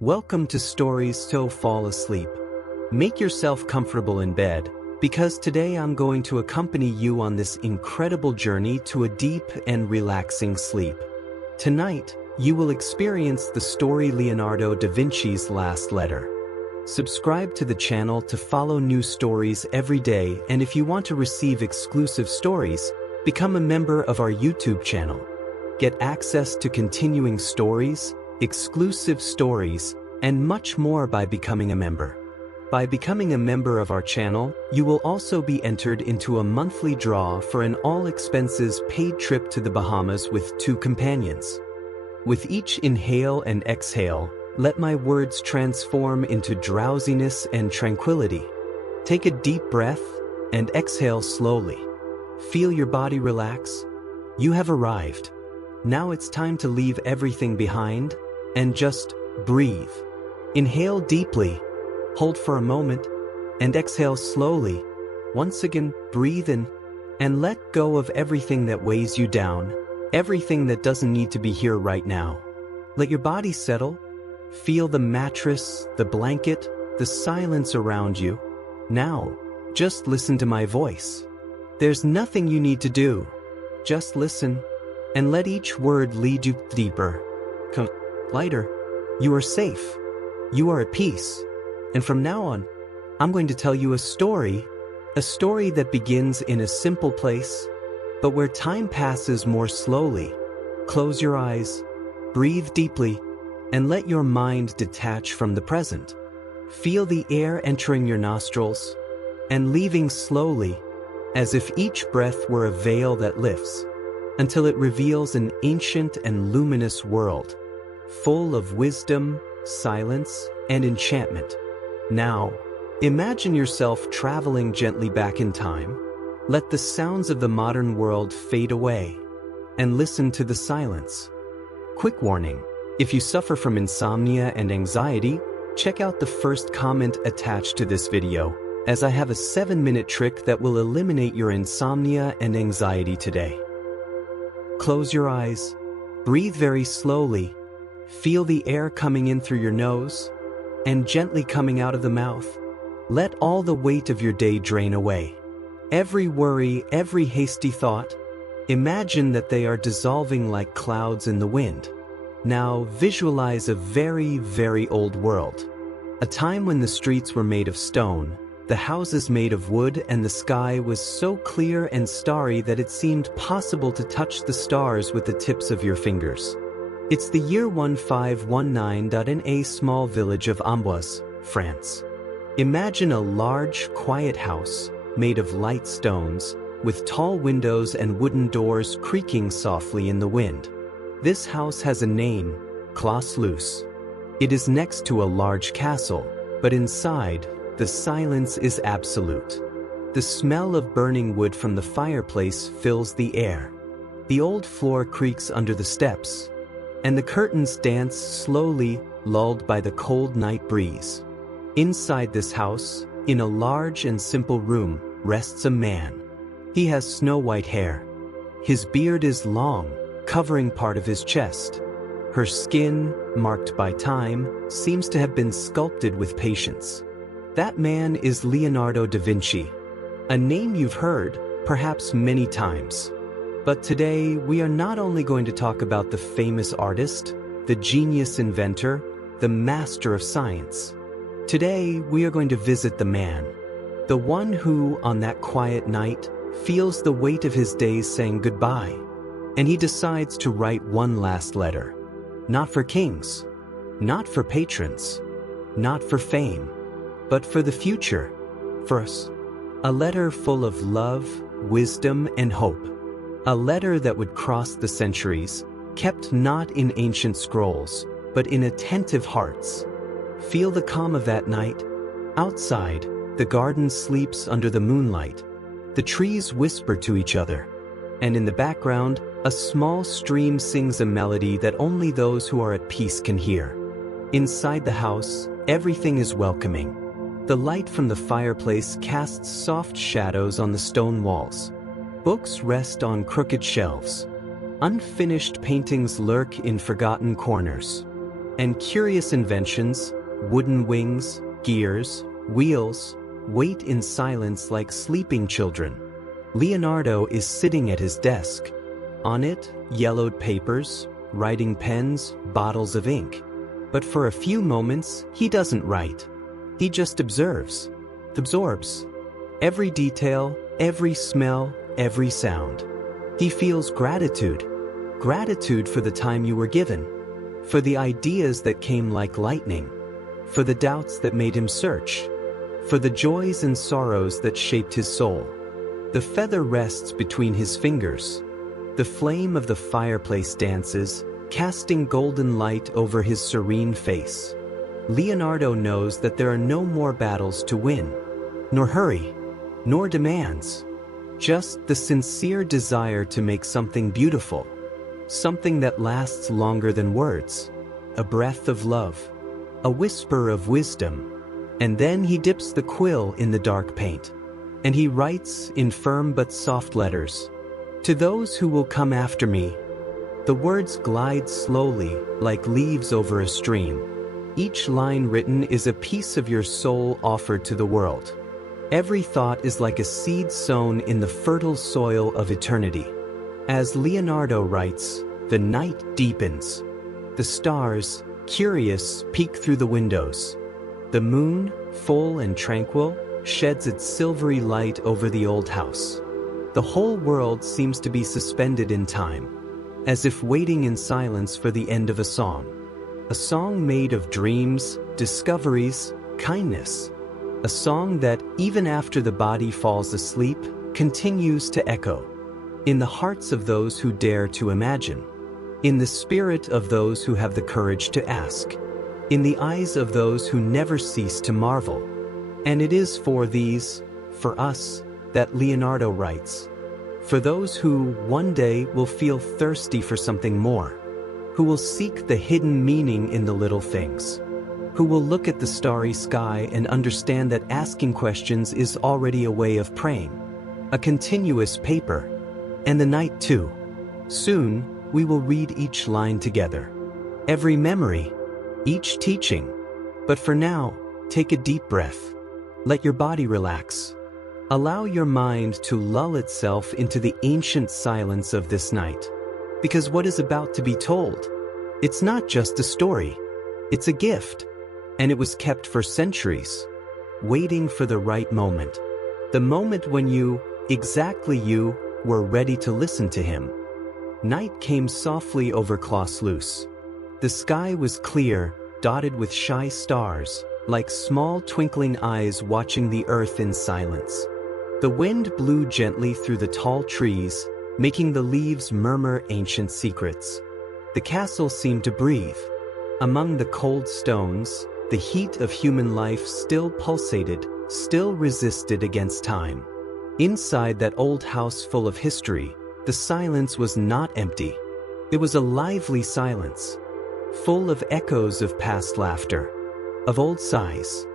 Welcome to Stories So Fall Asleep. Make yourself comfortable in bed, because today I'm going to accompany you on this incredible journey to a deep and relaxing sleep. Tonight, you will experience the story Leonardo da Vinci's Last Letter. Subscribe to the channel to follow new stories every day, and if you want to receive exclusive stories, become a member of our YouTube channel. Get access to continuing stories, exclusive stories, and much more by becoming a member. By becoming a member of our channel, you will also be entered into a monthly draw for an all-expenses paid trip to the Bahamas with 2 companions. With each inhale and exhale, let my words transform into drowsiness and tranquility. Take a deep breath and exhale slowly. Feel your body relax. You have arrived. Now it's time to leave everything behind and just breathe. Inhale deeply, hold for a moment, and exhale slowly. Once again, breathe in and let go of everything that weighs you down, everything that doesn't need to be here right now. Let your body settle. Feel the mattress, the blanket, the silence around you. Now, just listen to my voice. There's nothing you need to do. Just listen, and let each word lead you deeper. Come lighter. You are safe. You are at peace. And from now on, I'm going to tell you a story that begins in a simple place, but where time passes more slowly. Close your eyes, breathe deeply, and let your mind detach from the present. Feel the air entering your nostrils and leaving slowly, as if each breath were a veil that lifts, until it reveals an ancient and luminous world, full of wisdom, silence, and enchantment. Now, imagine yourself traveling gently back in time. Let the sounds of the modern world fade away, and listen to the silence. Quick warning: if you suffer from insomnia and anxiety, check out the first comment attached to this video, as I have a 7-minute trick that will eliminate your insomnia and anxiety today. Close your eyes, breathe very slowly, feel the air coming in through your nose, and gently coming out of the mouth. Let all the weight of your day drain away. Every worry, every hasty thought, imagine that they are dissolving like clouds in the wind. Now visualize a very, very old world. A time when the streets were made of stone, the houses made of wood, and the sky was so clear and starry that it seemed possible to touch the stars with the tips of your fingers. It's the year 1519. In a small village of Amboise, France. Imagine a large, quiet house made of light stones, with tall windows and wooden doors creaking softly in the wind. This house has a name, Clos Luce. It is next to a large castle, but inside, the silence is absolute. The smell of burning wood from the fireplace fills the air. The old floor creaks under the steps, and the curtains dance slowly, lulled by the cold night breeze. Inside this house, in a large and simple room, rests a man. He has snow-white hair. His beard is long, covering part of his chest. Her skin, marked by time, seems to have been sculpted with patience. That man is Leonardo da Vinci, a name you've heard, perhaps many times. But today, we are not only going to talk about the famous artist, the genius inventor, the master of science. Today, we are going to visit the man, the one who, on that quiet night, feels the weight of his days saying goodbye. And he decides to write one last letter. Not for kings, not for patrons, not for fame, but for the future, for us. A letter full of love, wisdom, and hope. A letter that would cross the centuries, kept not in ancient scrolls, but in attentive hearts. Feel the calm of that night. Outside, the garden sleeps under the moonlight. The trees whisper to each other. And in the background, a small stream sings a melody that only those who are at peace can hear. Inside the house, everything is welcoming. The light from the fireplace casts soft shadows on the stone walls. Books rest on crooked shelves. Unfinished paintings lurk in forgotten corners. And curious inventions, wooden wings, gears, wheels, wait in silence like sleeping children. Leonardo is sitting at his desk. On it, yellowed papers, writing pens, bottles of ink. But for a few moments, he doesn't write. He just observes, absorbs. Every detail, every smell, every sound. He feels gratitude. Gratitude for the time you were given. For the ideas that came like lightning. For the doubts that made him search. For the joys and sorrows that shaped his soul. The feather rests between his fingers. The flame of the fireplace dances, casting golden light over his serene face. Leonardo knows that there are no more battles to win, nor hurry, nor demands. Just the sincere desire to make something beautiful, something that lasts longer than words, a breath of love, a whisper of wisdom. And then he dips the quill in the dark paint, and he writes in firm but soft letters, "To those who will come after me." The words glide slowly, like leaves over a stream. Each line written is a piece of your soul offered to the world. Every thought is like a seed sown in the fertile soil of eternity. As Leonardo writes, the night deepens. The stars, curious, peek through the windows. The moon, full and tranquil, sheds its silvery light over the old house. The whole world seems to be suspended in time, as if waiting in silence for the end of a song. A song made of dreams, discoveries, kindness. A song that, even after the body falls asleep, continues to echo. In the hearts of those who dare to imagine. In the spirit of those who have the courage to ask. In the eyes of those who never cease to marvel. And it is for these, for us, that Leonardo writes. For those who, one day, will feel thirsty for something more. Who will seek the hidden meaning in the little things. Who will look at the starry sky and understand that asking questions is already a way of praying. A continuous paper. And the night too. Soon, we will read each line together. Every memory. Each teaching. But for now, take a deep breath. Let your body relax. Allow your mind to lull itself into the ancient silence of this night. Because what is about to be told, it's not just a story. It's a gift. And it was kept for centuries, waiting for the right moment. The moment when you, exactly you, were ready to listen to him. Night came softly over Clauselus. The sky was clear, dotted with shy stars, like small twinkling eyes watching the earth in silence. The wind blew gently through the tall trees, making the leaves murmur ancient secrets. The castle seemed to breathe. Among the cold stones, the heat of human life still pulsated, still resisted against time. Inside that old house full of history, the silence was not empty. It was a lively silence, full of echoes of past laughter, of old sighs,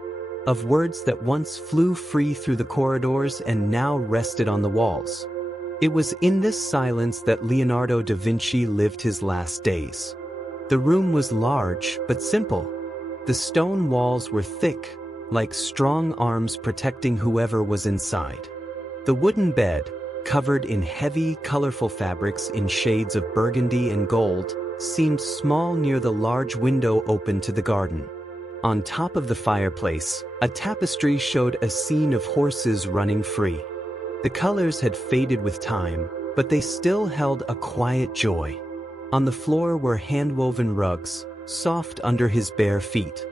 of words that once flew free through the corridors and now rested on the walls. It was in this silence that Leonardo da Vinci lived his last days. The room was large but simple. The stone walls were thick, like strong arms protecting whoever was inside. The wooden bed, covered in heavy, colorful fabrics in shades of burgundy and gold, seemed small near the large window open to the garden. On top of the fireplace, a tapestry showed a scene of horses running free. The colors had faded with time, but they still held a quiet joy. On the floor were hand-woven rugs, soft under his bare feet.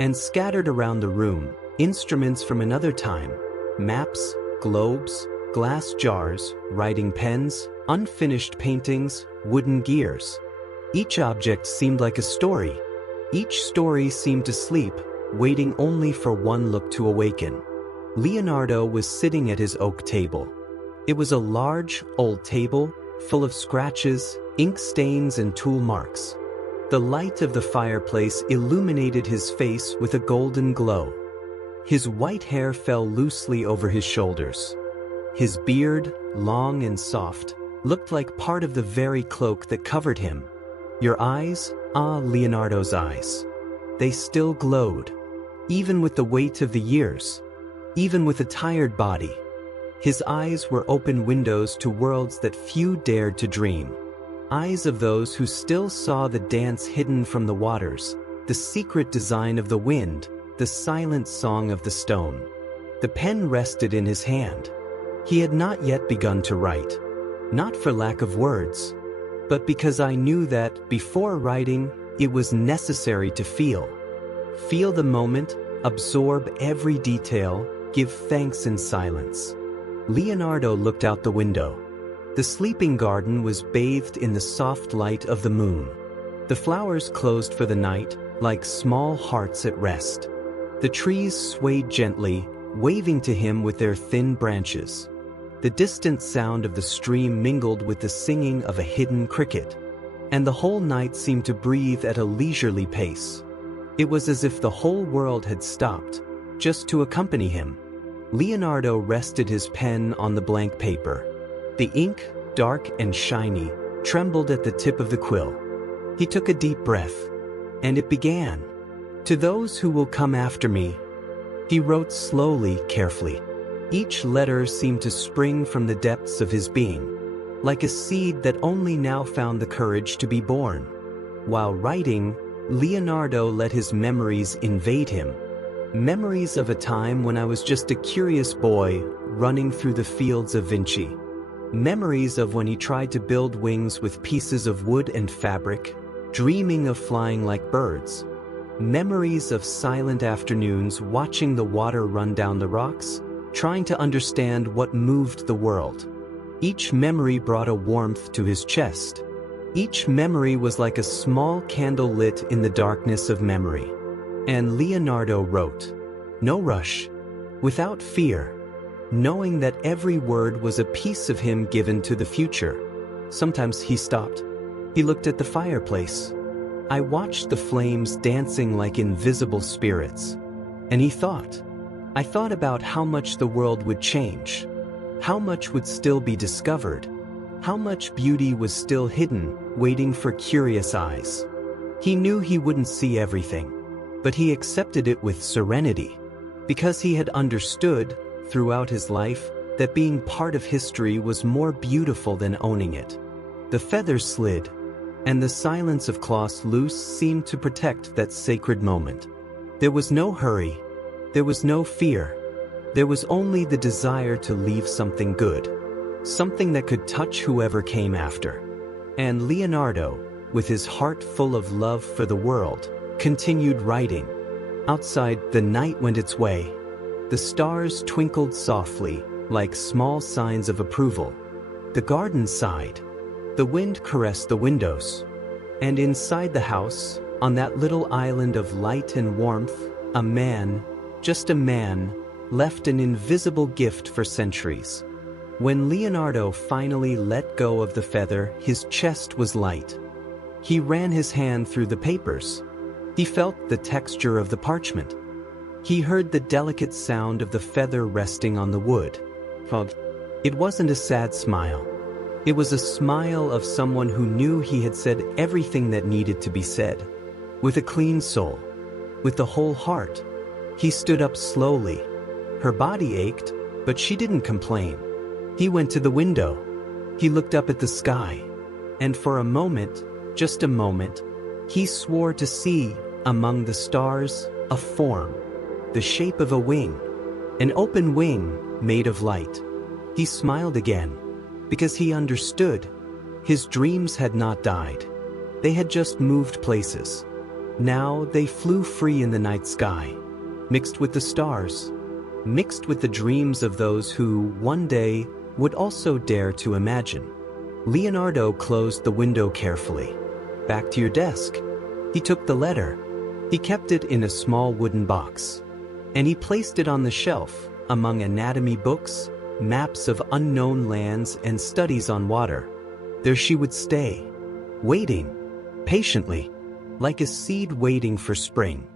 And scattered around the room, instruments from another time, maps, globes, glass jars, writing pens, unfinished paintings, wooden gears. Each object seemed like a story. Each story seemed to sleep, waiting only for one look to awaken. Leonardo was sitting at his oak table. It was a large, old table, full of scratches, ink stains and tool marks. The light of the fireplace illuminated his face with a golden glow. His white hair fell loosely over his shoulders. His beard, long and soft, looked like part of the very cloak that covered him. Your eyes? Ah, Leonardo's eyes. They still glowed. Even with the weight of the years. Even with a tired body. His eyes were open windows to worlds that few dared to dream. Eyes of those who still saw the dance hidden from the waters, the secret design of the wind, the silent song of the stone. The pen rested in his hand. He had not yet begun to write. Not for lack of words, but because I knew that, before writing, it was necessary to feel. Feel the moment, absorb every detail, give thanks in silence. Leonardo looked out the window. The sleeping garden was bathed in the soft light of the moon. The flowers closed for the night, like small hearts at rest. The trees swayed gently, waving to him with their thin branches. The distant sound of the stream mingled with the singing of a hidden cricket, and the whole night seemed to breathe at a leisurely pace. It was as if the whole world had stopped, just to accompany him. Leonardo rested his pen on the blank paper. The ink, dark and shiny, trembled at the tip of the quill. He took a deep breath, and it began. To those who will come after me. He wrote slowly, carefully. Each letter seemed to spring from the depths of his being, like a seed that only now found the courage to be born. While writing, Leonardo let his memories invade him. Memories of a time when I was just a curious boy running through the fields of Vinci. Memories of when he tried to build wings with pieces of wood and fabric, dreaming of flying like birds. Memories of silent afternoons watching the water run down the rocks, trying to understand what moved the world. Each memory brought a warmth to his chest. Each memory was like a small candle lit in the darkness of memory. And Leonardo wrote, no rush, without fear, knowing that every word was a piece of him given to the future. Sometimes he stopped. He looked at the fireplace. I watched the flames dancing like invisible spirits. And he thought. I thought about how much the world would change. How much would still be discovered. How much beauty was still hidden, waiting for curious eyes. He knew he wouldn't see everything. But he accepted it with serenity, because he had understood, throughout his life, that being part of history was more beautiful than owning it. The feathers slid, and the silence of Klaus Loose seemed to protect that sacred moment. There was no hurry, there was no fear, there was only the desire to leave something good, something that could touch whoever came after. And Leonardo, with his heart full of love for the world, continued writing. Outside, the night went its way. The stars twinkled softly, like small signs of approval. The garden sighed. The wind caressed the windows. And inside the house, on that little island of light and warmth, a man, just a man, left an invisible gift for centuries. When Leonardo finally let go of the feather, his chest was light. He ran his hand through the papers. He felt the texture of the parchment. He heard the delicate sound of the feather resting on the wood. It wasn't a sad smile. It was a smile of someone who knew he had said everything that needed to be said. With a clean soul. With the whole heart. He stood up slowly. Her body ached, but she didn't complain. He went to the window. He looked up at the sky. And for a moment, just a moment, he swore to see, among the stars, a form, the shape of a wing, an open wing made of light. He smiled again, because he understood. His dreams had not died. They had just moved places. Now they flew free in the night sky, mixed with the stars, mixed with the dreams of those who, one day, would also dare to imagine. Leonardo closed the window carefully. Back to your desk. He took the letter. He kept it in a small wooden box. And he placed it on the shelf, among anatomy books, maps of unknown lands and studies on water. There she would stay, waiting, patiently, like a seed waiting for spring.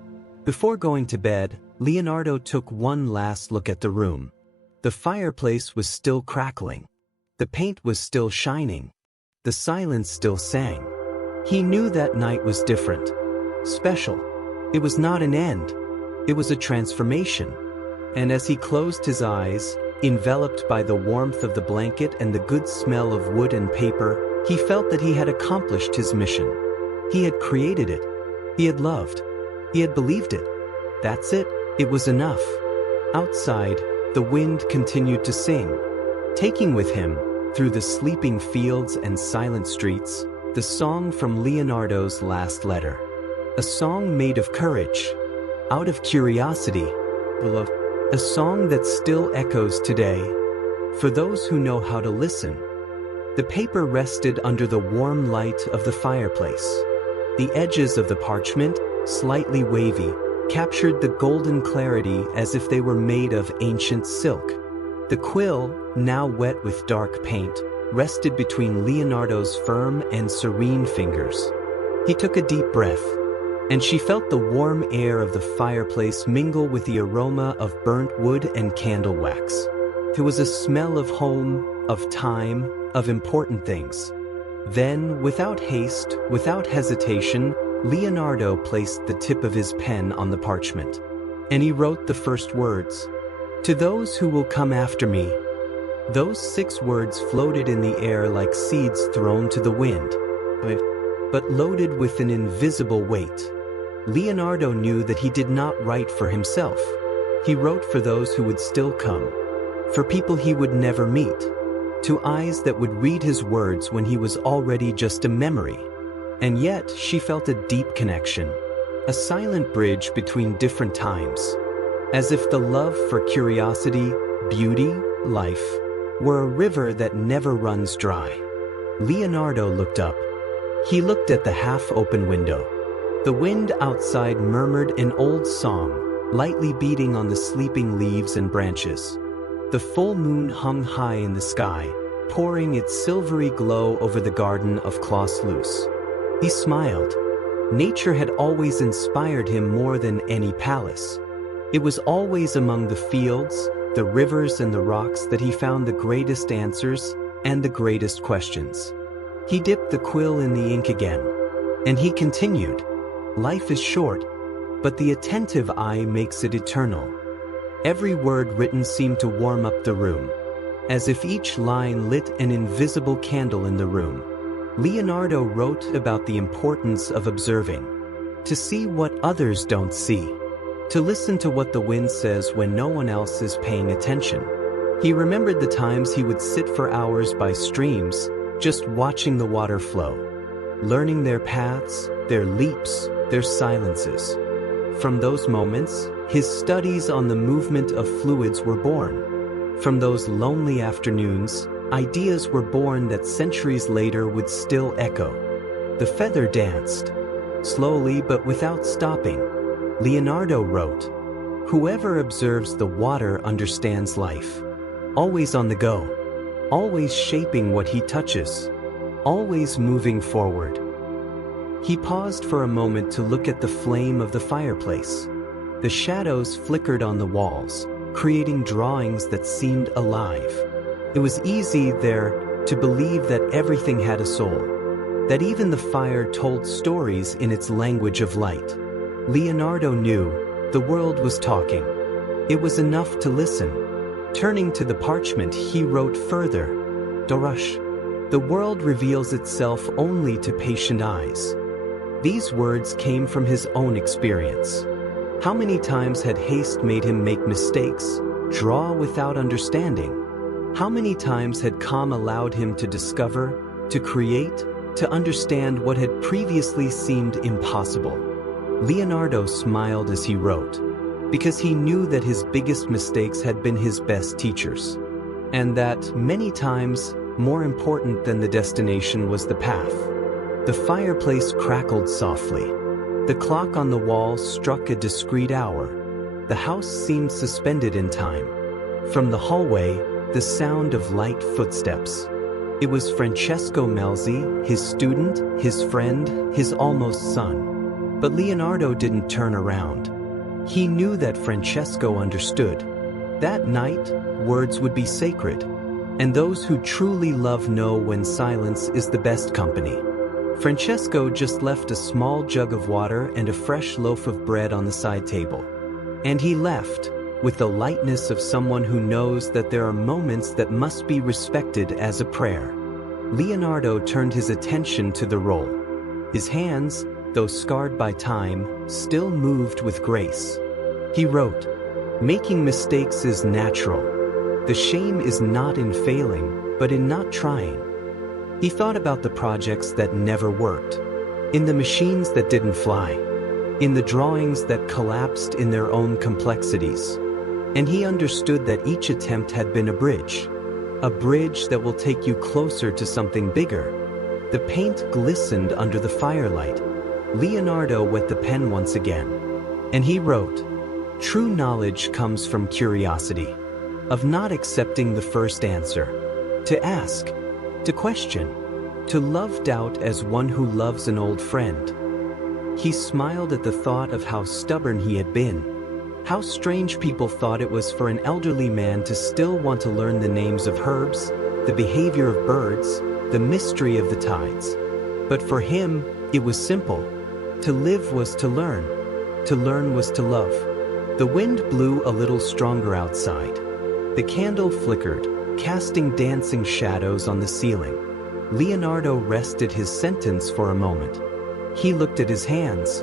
Before going to bed, Leonardo took one last look at the room. The fireplace was still crackling. The paint was still shining. The silence still sang. He knew that night was different. Special. It was not an end. It was a transformation. And as he closed his eyes, enveloped by the warmth of the blanket and the good smell of wood and paper, he felt that he had accomplished his mission. He had created it. He had loved. He had believed it. That's it. It was enough. Outside, the wind continued to sing, taking with him, through the sleeping fields and silent streets, the song from Leonardo's last letter. A song made of courage, out of curiosity, a song that still echoes today, for those who know how to listen. The paper rested under the warm light of the fireplace. The edges of the parchment, slightly wavy, captured the golden clarity as if they were made of ancient silk. The quill, now wet with dark paint, rested between Leonardo's firm and serene fingers. He took a deep breath, and she felt the warm air of the fireplace mingle with the aroma of burnt wood and candle wax. There was a smell of home, of time, of important things. Then, without haste, without hesitation, Leonardo placed the tip of his pen on the parchment, and he wrote the first words, "To those who will come after me." Those 6 words floated in the air like seeds thrown to the wind, but loaded with an invisible weight. Leonardo knew that he did not write for himself. He wrote for those who would still come, for people he would never meet, to eyes that would read his words when he was already just a memory. And yet she felt a deep connection, a silent bridge between different times, as if the love for curiosity, beauty, life, were a river that never runs dry. Leonardo looked up. He looked at the half-open window. The wind outside murmured an old song, lightly beating on the sleeping leaves and branches. The full moon hung high in the sky, pouring its silvery glow over the garden of Clauselus. He smiled. Nature had always inspired him more than any palace. It was always among the fields, the rivers and the rocks that he found the greatest answers and the greatest questions. He dipped the quill in the ink again, and he continued, "Life is short, but the attentive eye makes it eternal." Every word written seemed to warm up the room, as if each line lit an invisible candle in the room. Leonardo wrote about the importance of observing, to see what others don't see, to listen to what the wind says when no one else is paying attention. He remembered the times he would sit for hours by streams, just watching the water flow, learning their paths, their leaps, their silences. From those moments, his studies on the movement of fluids were born. From those lonely afternoons, ideas were born that centuries later would still echo. The feather danced, slowly but without stopping. Leonardo wrote, "Whoever observes the water understands life. Always on the go, always shaping what he touches, always moving forward." He paused for a moment to look at the flame of the fireplace. The shadows flickered on the walls, creating drawings that seemed alive. It was easy there to believe that everything had a soul, that even the fire told stories in its language of light. Leonardo knew the world was talking. It was enough to listen. Turning to the parchment, he wrote further, "Dorush, the world reveals itself only to patient eyes." These words came from his own experience. How many times had haste made him make mistakes, draw without understanding? How many times had calm allowed him to discover, to create, to understand what had previously seemed impossible? Leonardo smiled as he wrote, because he knew that his biggest mistakes had been his best teachers, and that, many times, more important than the destination was the path. The fireplace crackled softly. The clock on the wall struck a discreet hour. The house seemed suspended in time. From the hallway, the sound of light footsteps. It was Francesco Melzi, his student, his friend, his almost son. But Leonardo didn't turn around. He knew that Francesco understood. That night, words would be sacred, and those who truly love know when silence is the best company. Francesco just left a small jug of water and a fresh loaf of bread on the side table. And he left, with the lightness of someone who knows that there are moments that must be respected as a prayer. Leonardo turned his attention to the roll. His hands, though scarred by time, still moved with grace. He wrote, "Making mistakes is natural. The shame is not in failing, but in not trying." He thought about the projects that never worked, in the machines that didn't fly, in the drawings that collapsed in their own complexities. And he understood that each attempt had been a bridge that will take you closer to something bigger. The paint glistened under the firelight. Leonardo wet the pen once again, and he wrote, "True knowledge comes from curiosity, of not accepting the first answer, to ask, to question, to love doubt as one who loves an old friend." He smiled at the thought of how stubborn he had been, how strange people thought it was for an elderly man to still want to learn the names of herbs, the behavior of birds, the mystery of the tides. But for him, it was simple. To live was to learn was to love. The wind blew a little stronger outside. The candle flickered, casting dancing shadows on the ceiling. Leonardo rested his sentence for a moment. He looked at his hands.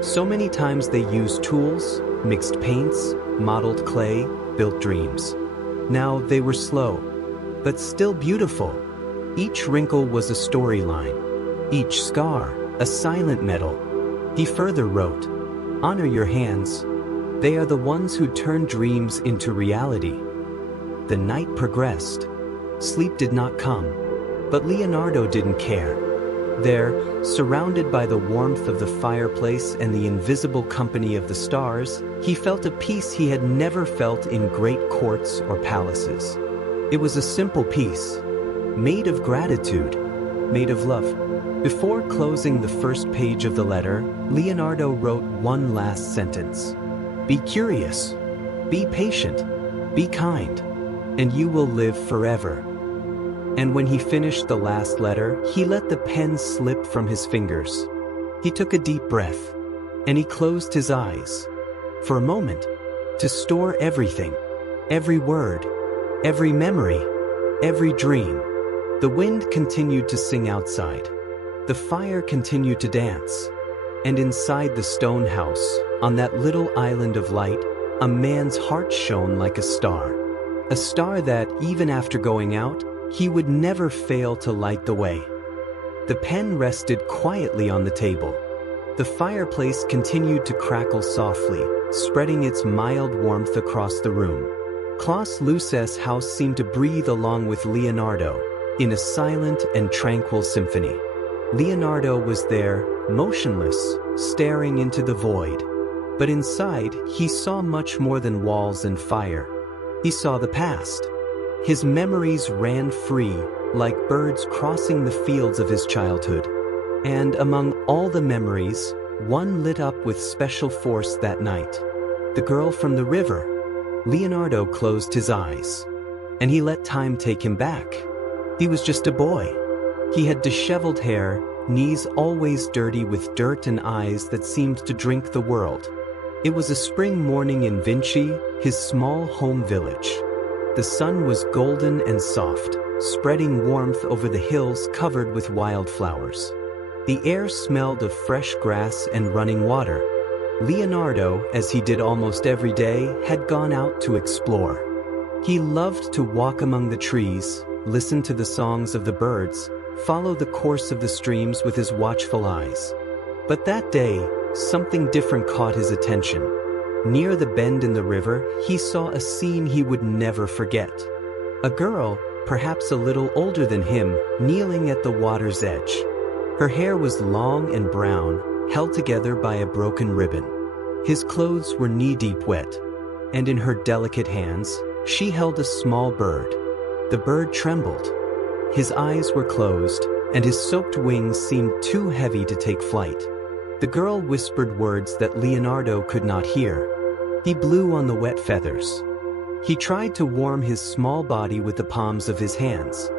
So many times they used tools, mixed paints, modeled clay, built dreams. Now they were slow, but still beautiful. Each wrinkle was a storyline, each scar a silent medal. He further wrote, "Honor your hands. They are the ones who turn dreams into reality." The night progressed. Sleep did not come, but Leonardo didn't care. There, surrounded by the warmth of the fireplace and the invisible company of the stars, he felt a peace he had never felt in great courts or palaces. It was a simple peace, made of gratitude, made of love. Before closing the first page of the letter, Leonardo wrote one last sentence. "Be curious, be patient, be kind, and you will live forever." And when he finished the last letter, he let the pen slip from his fingers. He took a deep breath, and he closed his eyes, for a moment, to store everything, every word, every memory, every dream. The wind continued to sing outside. The fire continued to dance. And inside the stone house, on that little island of light, a man's heart shone like a star. A star that, even after going out, he would never fail to light the way. The pen rested quietly on the table. The fireplace continued to crackle softly, spreading its mild warmth across the room. Klaus Luce's house seemed to breathe along with Leonardo, in a silent and tranquil symphony. Leonardo was there, motionless, staring into the void. But inside, he saw much more than walls and fire. He saw the past. His memories ran free, like birds crossing the fields of his childhood. And among all the memories, one lit up with special force that night. The girl from the river. Leonardo closed his eyes, and he let time take him back. He was just a boy. He had disheveled hair, knees always dirty with dirt, and eyes that seemed to drink the world. It was a spring morning in Vinci, his small home village. The sun was golden and soft, spreading warmth over the hills covered with wildflowers. The air smelled of fresh grass and running water. Leonardo, as he did almost every day, had gone out to explore. He loved to walk among the trees, listen to the songs of the birds, follow the course of the streams with his watchful eyes. But that day, something different caught his attention. Near the bend in the river, he saw a scene he would never forget. A girl, perhaps a little older than him, kneeling at the water's edge. Her hair was long and brown, held together by a broken ribbon. His clothes were knee-deep wet, and in her delicate hands, she held a small bird. The bird trembled. His eyes were closed, and his soaked wings seemed too heavy to take flight. The girl whispered words that Leonardo could not hear. He blew on the wet feathers. He tried to warm his small body with the palms of his hands.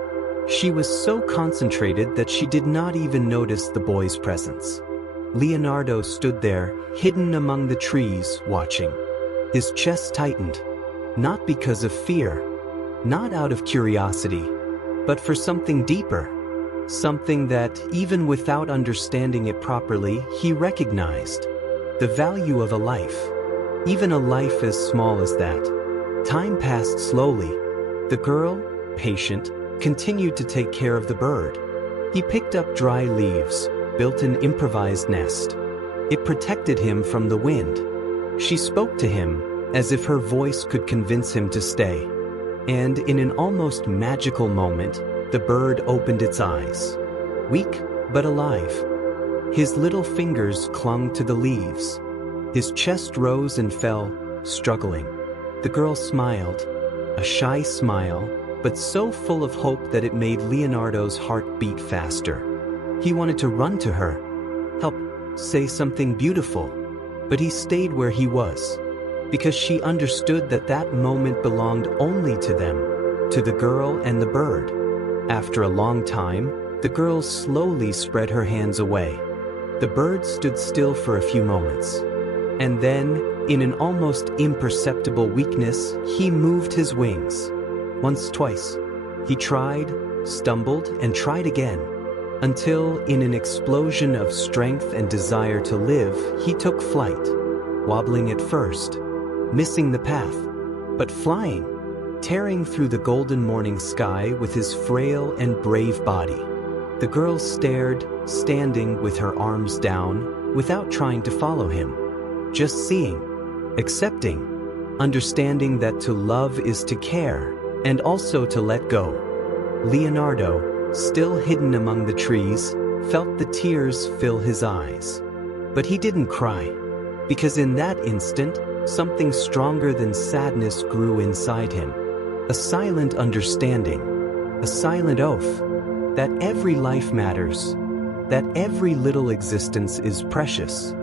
She was so concentrated that she did not even notice the boy's presence. Leonardo stood there, hidden among the trees, watching. His chest tightened, not because of fear, not out of curiosity, but for something deeper. Something that, even without understanding it properly, he recognized. The value of a life. Even a life as small as that. Time passed slowly. The girl, patient, continued to take care of the bird. He picked up dry leaves, built an improvised nest. It protected him from the wind. She spoke to him, as if her voice could convince him to stay. And in an almost magical moment, the bird opened its eyes. Weak, but alive. His little fingers clung to the leaves. His chest rose and fell, struggling. The girl smiled, a shy smile, but so full of hope that it made Leonardo's heart beat faster. He wanted to run to her, help, say something beautiful, but he stayed where he was, because she understood that that moment belonged only to them, to the girl and the bird. After a long time, the girl slowly spread her hands away. The bird stood still for a few moments. And then, in an almost imperceptible weakness, he moved his wings. Once, twice. He tried, stumbled, and tried again. Until, in an explosion of strength and desire to live, he took flight. Wobbling at first, missing the path, but flying, tearing through the golden morning sky with his frail and brave body. The girl stared, standing with her arms down, without trying to follow him. Just seeing, accepting, understanding that to love is to care, and also to let go. Leonardo, still hidden among the trees, felt the tears fill his eyes. But he didn't cry, because in that instant, something stronger than sadness grew inside him. A silent understanding, a silent oath, that every life matters, that every little existence is precious,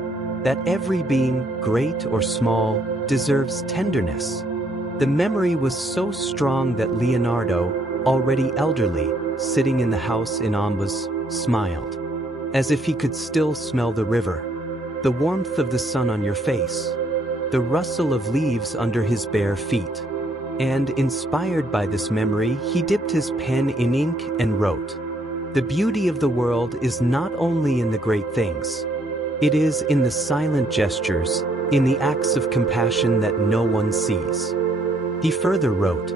that every being, great or small, deserves tenderness. The memory was so strong that Leonardo, already elderly, sitting in the house in Ambas, smiled, as if he could still smell the river, the warmth of the sun on your face, the rustle of leaves under his bare feet. And, inspired by this memory, he dipped his pen in ink and wrote, "The beauty of the world is not only in the great things. It is in the silent gestures, in the acts of compassion that no one sees." He further wrote,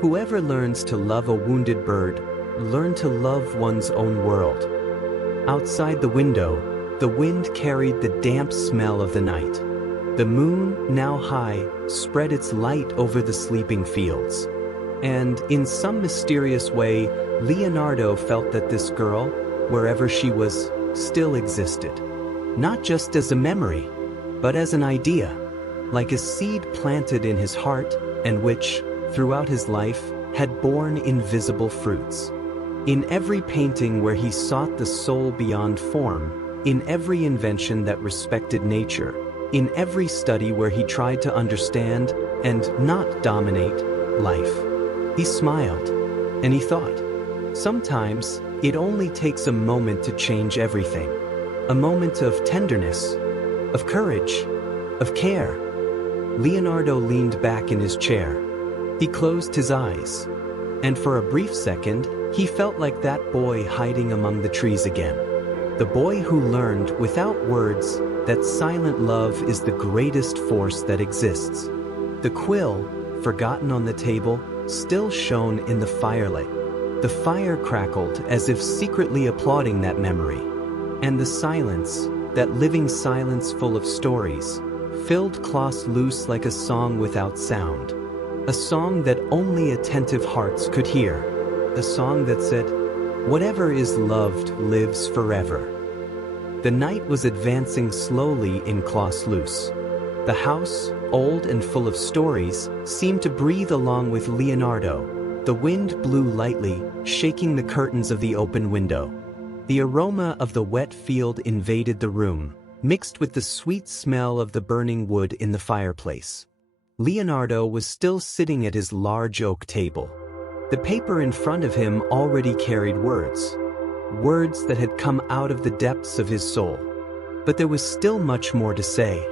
"Whoever learns to love a wounded bird, learn to love one's own world." Outside the window, the wind carried the damp smell of the night. The moon, now high, spread its light over the sleeping fields. And, in some mysterious way, Leonardo felt that this girl, wherever she was, still existed. Not just as a memory, but as an idea, like a seed planted in his heart, and which, throughout his life, had borne invisible fruits. In every painting where he sought the soul beyond form, in every invention that respected nature, in every study where he tried to understand, and not dominate, life. He smiled, and he thought, sometimes, it only takes a moment to change everything. A moment of tenderness, of courage, of care. Leonardo leaned back in his chair. He closed his eyes, and for a brief second, he felt like that boy hiding among the trees again. The boy who learned, without words, that silent love is the greatest force that exists. The quill, forgotten on the table, still shone in the firelight. The fire crackled as if secretly applauding that memory. And the silence, that living silence full of stories, filled Klaus loose like a song without sound. A song that only attentive hearts could hear. A song that said, "Whatever is loved lives forever." The night was advancing slowly in Klaus Loose. The house, old and full of stories, seemed to breathe along with Leonardo. The wind blew lightly, shaking the curtains of the open window. The aroma of the wet field invaded the room, mixed with the sweet smell of the burning wood in the fireplace. Leonardo was still sitting at his large oak table. The paper in front of him already carried words. Words that had come out of the depths of his soul. But there was still much more to say.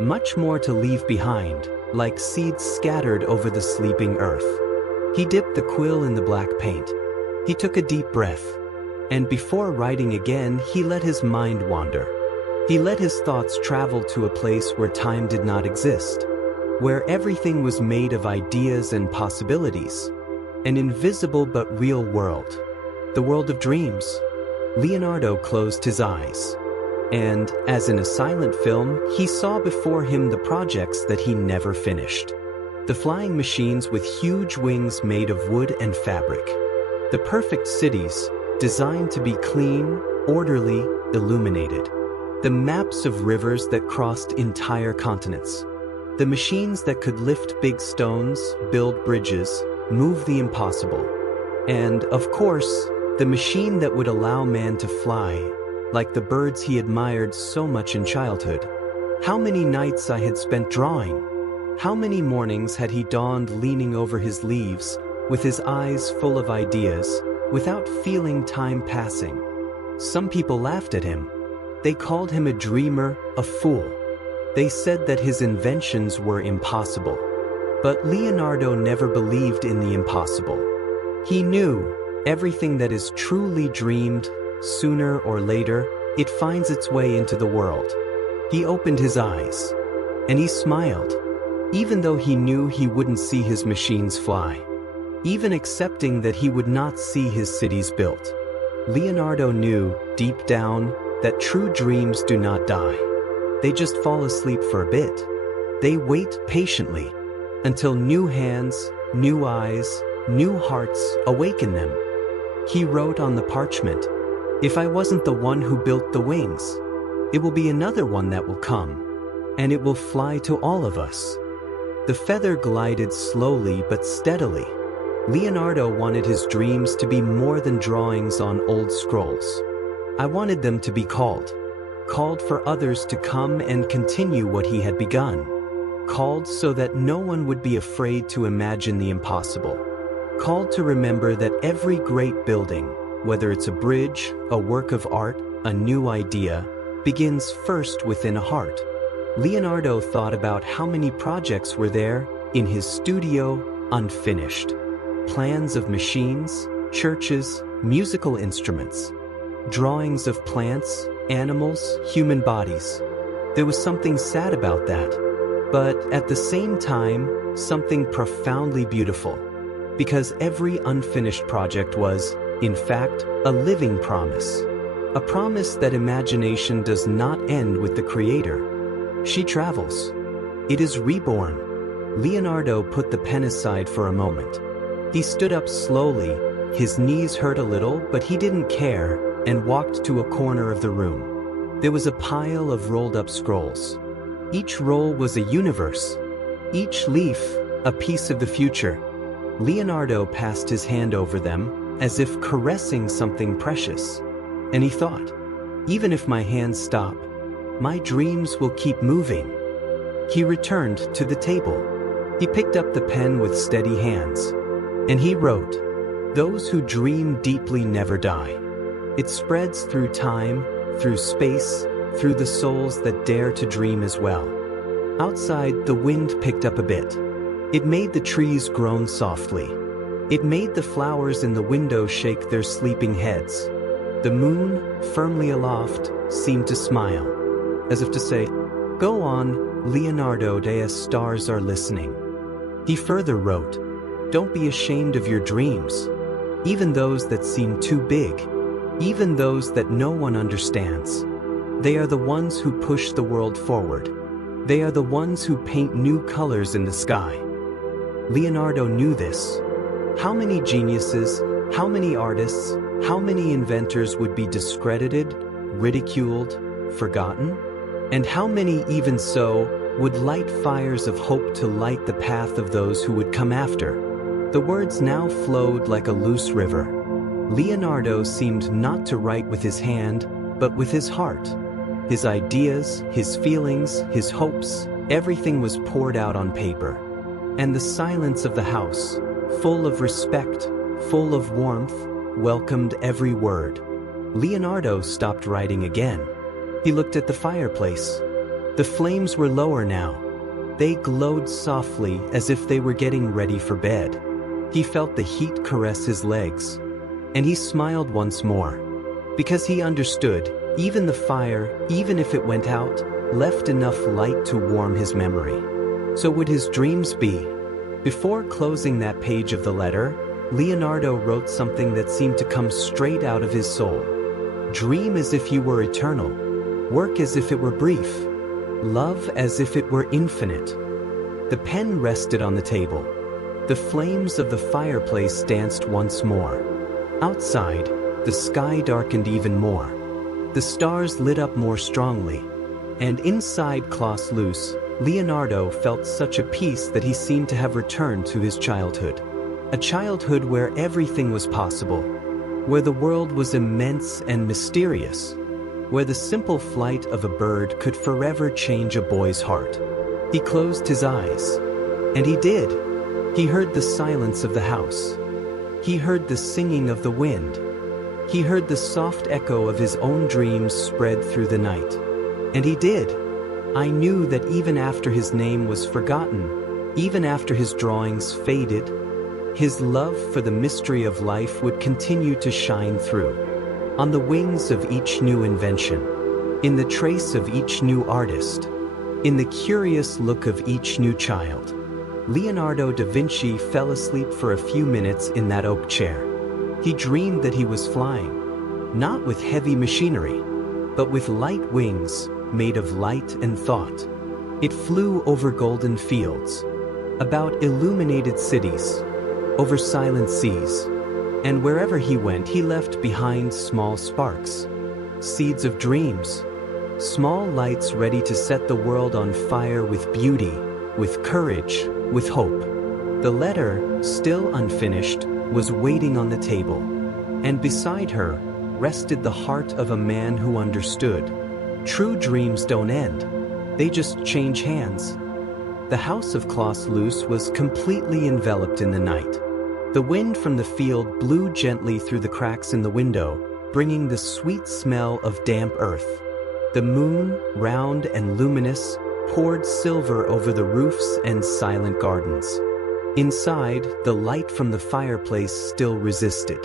Much more to leave behind, like seeds scattered over the sleeping earth. He dipped the quill in the black paint. He took a deep breath. And before writing again, he let his mind wander. He let his thoughts travel to a place where time did not exist. Where everything was made of ideas and possibilities. An invisible but real world. The world of dreams. Leonardo closed his eyes. And, as in a silent film, he saw before him the projects that he never finished. The flying machines with huge wings made of wood and fabric. The perfect cities, designed to be clean, orderly, illuminated. The maps of rivers that crossed entire continents. The machines that could lift big stones, build bridges, move the impossible. And, of course, the machine that would allow man to fly, like the birds he admired so much in childhood. How many nights I had spent drawing. How many mornings had he dawned leaning over his leaves, with his eyes full of ideas, without feeling time passing. Some people laughed at him. They called him a dreamer, a fool. They said that his inventions were impossible. But Leonardo never believed in the impossible. He knew everything that is truly dreamed, sooner or later, it finds its way into the world. He opened his eyes. And he smiled. Even though he knew he wouldn't see his machines fly. Even accepting that he would not see his cities built. Leonardo knew, deep down, that true dreams do not die. They just fall asleep for a bit. They wait patiently, until new hands, new eyes, new hearts awaken them. He wrote on the parchment, "If I wasn't the one who built the wings, it will be another one that will come, and it will fly to all of us." The feather glided slowly but steadily. Leonardo wanted his dreams to be more than drawings on old scrolls. I wanted them to be called for others to come and continue what he had begun. Called so that no one would be afraid to imagine the impossible. Called to remember that every great building, whether it's a bridge, a work of art, a new idea, begins first within a heart. Leonardo thought about how many projects were there in his studio, unfinished. Plans of machines, churches, musical instruments. Drawings of plants, animals, human bodies. There was something sad about that, but at the same time, something profoundly beautiful. Because every unfinished project was, in fact, a living promise. A promise that imagination does not end with the creator. She travels. It is reborn. Leonardo put the pen aside for a moment. He stood up slowly, his knees hurt a little, but he didn't care, and walked to a corner of the room. There was a pile of rolled-up scrolls. Each roll was a universe. Each leaf, a piece of the future. Leonardo passed his hand over them, as if caressing something precious. And he thought, even if my hands stop, my dreams will keep moving. He returned to the table. He picked up the pen with steady hands. And he wrote, "Those who dream deeply never die. It spreads through time, through space, through the souls that dare to dream as well." Outside, the wind picked up a bit. It made the trees groan softly. It made the flowers in the window shake their sleeping heads. The moon, firmly aloft, seemed to smile, as if to say, "Go on, Leonardo, the stars are listening." He further wrote, "Don't be ashamed of your dreams, even those that seem too big, even those that no one understands. They are the ones who push the world forward. They are the ones who paint new colors in the sky." Leonardo knew this. How many geniuses, how many artists, how many inventors would be discredited, ridiculed, forgotten? And how many, even so, would light fires of hope to light the path of those who would come after? The words now flowed like a loose river. Leonardo seemed not to write with his hand, but with his heart. His ideas, his feelings, his hopes, everything was poured out on paper. And the silence of the house, full of respect, full of warmth, welcomed every word. Leonardo stopped writing again. He looked at the fireplace. The flames were lower now. They glowed softly as if they were getting ready for bed. He felt the heat caress his legs. And he smiled once more. Because he understood, even the fire, even if it went out, left enough light to warm his memory. So would his dreams be? Before closing that page of the letter, Leonardo wrote something that seemed to come straight out of his soul. Dream as if you were eternal. Work as if it were brief. Love as if it were infinite. The pen rested on the table. The flames of the fireplace danced once more. Outside, the sky darkened even more. The stars lit up more strongly. And inside Klaus Loose, Leonardo felt such a peace that he seemed to have returned to his childhood. A childhood where everything was possible, where the world was immense and mysterious, where the simple flight of a bird could forever change a boy's heart. He closed his eyes. And he did. He heard the silence of the house. He heard the singing of the wind. He heard the soft echo of his own dreams spread through the night. And he did. I knew that even after his name was forgotten, even after his drawings faded, his love for the mystery of life would continue to shine through. On the wings of each new invention, in the trace of each new artist, in the curious look of each new child, Leonardo da Vinci fell asleep for a few minutes in that oak chair. He dreamed that he was flying, not with heavy machinery, but with light wings made of light and thought. It flew over golden fields, about illuminated cities, over silent seas, and wherever he went, he left behind small sparks, seeds of dreams, small lights ready to set the world on fire with beauty, with courage, with hope. The letter, still unfinished, was waiting on the table, and beside her rested the heart of a man who understood. True dreams don't end, they just change hands. The house of Klaus Loose was completely enveloped in the night. The wind from the field blew gently through the cracks in the window, bringing the sweet smell of damp earth. The moon, round and luminous, poured silver over the roofs and silent gardens. Inside, the light from the fireplace still resisted.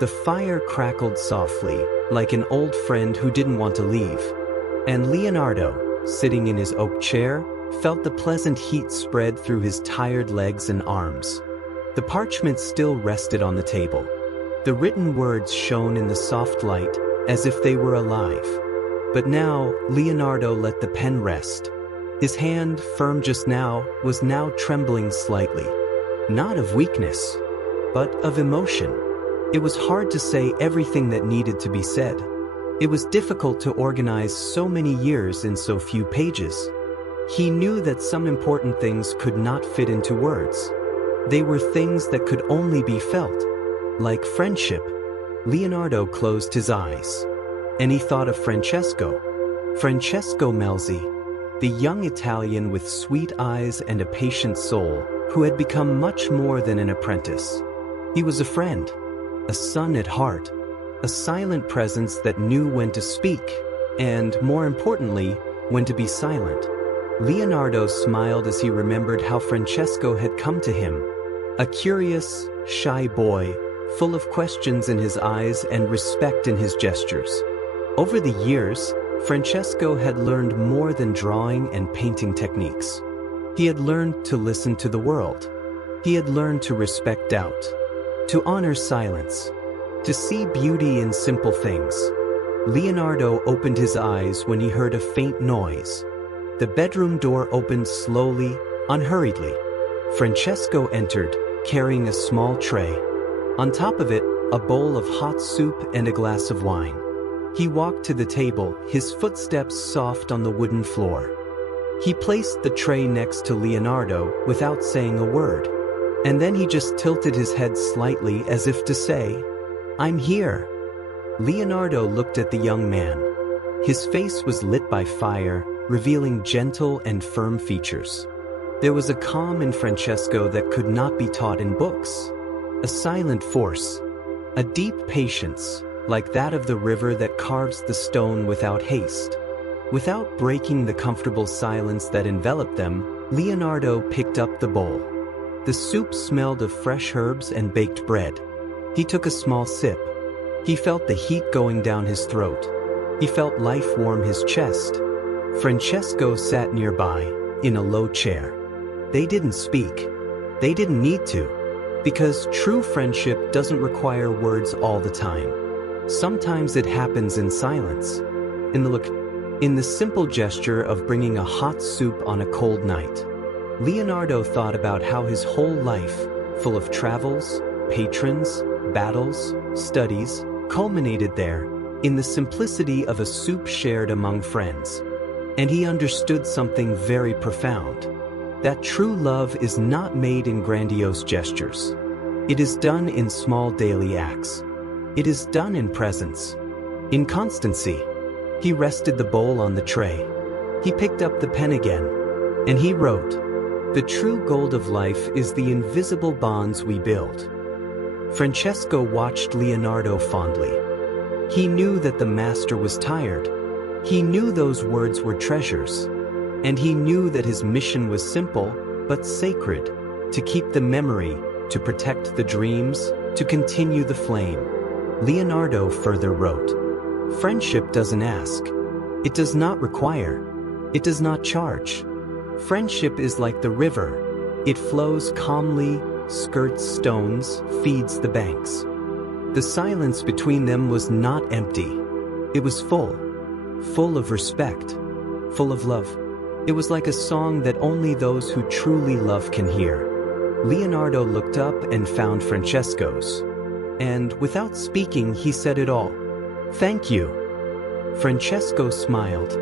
The fire crackled softly, like an old friend who didn't want to leave. And Leonardo, sitting in his oak chair, felt the pleasant heat spread through his tired legs and arms. The parchment still rested on the table. The written words shone in the soft light, as if they were alive. But now, Leonardo let the pen rest. His hand, firm just now, was now trembling slightly. Not of weakness, but of emotion. It was hard to say everything that needed to be said. It was difficult to organize so many years in so few pages. He knew that some important things could not fit into words. They were things that could only be felt. Like friendship. Leonardo closed his eyes. And he thought of Francesco Melzi, the young Italian with sweet eyes and a patient soul, who had become much more than an apprentice. He was a friend, a son at heart, a silent presence that knew when to speak, and, more importantly, when to be silent. Leonardo smiled as he remembered how Francesco had come to him, a curious, shy boy, full of questions in his eyes and respect in his gestures. Over the years, Francesco had learned more than drawing and painting techniques. He had learned to listen to the world. He had learned to respect doubt, to honor silence, to see beauty in simple things. Leonardo opened his eyes when he heard a faint noise. The bedroom door opened slowly, unhurriedly. Francesco entered, carrying a small tray. On top of it, a bowl of hot soup and a glass of wine. He walked to the table, his footsteps soft on the wooden floor. He placed the tray next to Leonardo without saying a word. And then he just tilted his head slightly as if to say, "I'm here." Leonardo looked at the young man. His face was lit by fire, revealing gentle and firm features. There was a calm in Francesco that could not be taught in books. A silent force. A deep patience, like that of the river that carves the stone without haste. Without breaking the comfortable silence that enveloped them, Leonardo picked up the bowl. The soup smelled of fresh herbs and baked bread. He took a small sip. He felt the heat going down his throat. He felt life warm his chest. Francesco sat nearby, in a low chair. They didn't speak. They didn't need to. Because true friendship doesn't require words all the time. Sometimes it happens in silence. In the simple gesture of bringing a hot soup on a cold night. Leonardo thought about how his whole life, full of travels, patrons, battles, studies, culminated there, in the simplicity of a soup shared among friends. And he understood something very profound. That true love is not made in grandiose gestures. It is done in small daily acts. It is done in presence, in constancy. He rested the bowl on the tray. He picked up the pen again, and he wrote, "The true gold of life is the invisible bonds we build." Francesco watched Leonardo fondly. He knew that the master was tired. He knew those words were treasures. And he knew that his mission was simple, but sacred, to keep the memory, to protect the dreams, to continue the flame. Leonardo further wrote, "Friendship doesn't ask. It does not require. It does not charge. Friendship is like the river. It flows calmly, skirts stones, feeds the banks." The silence between them was not empty. It was full of respect, full of love. It was like a song that only those who truly love can hear. Leonardo looked up and found Francesco's. And without speaking, he said it all. "Thank you." Francesco smiled.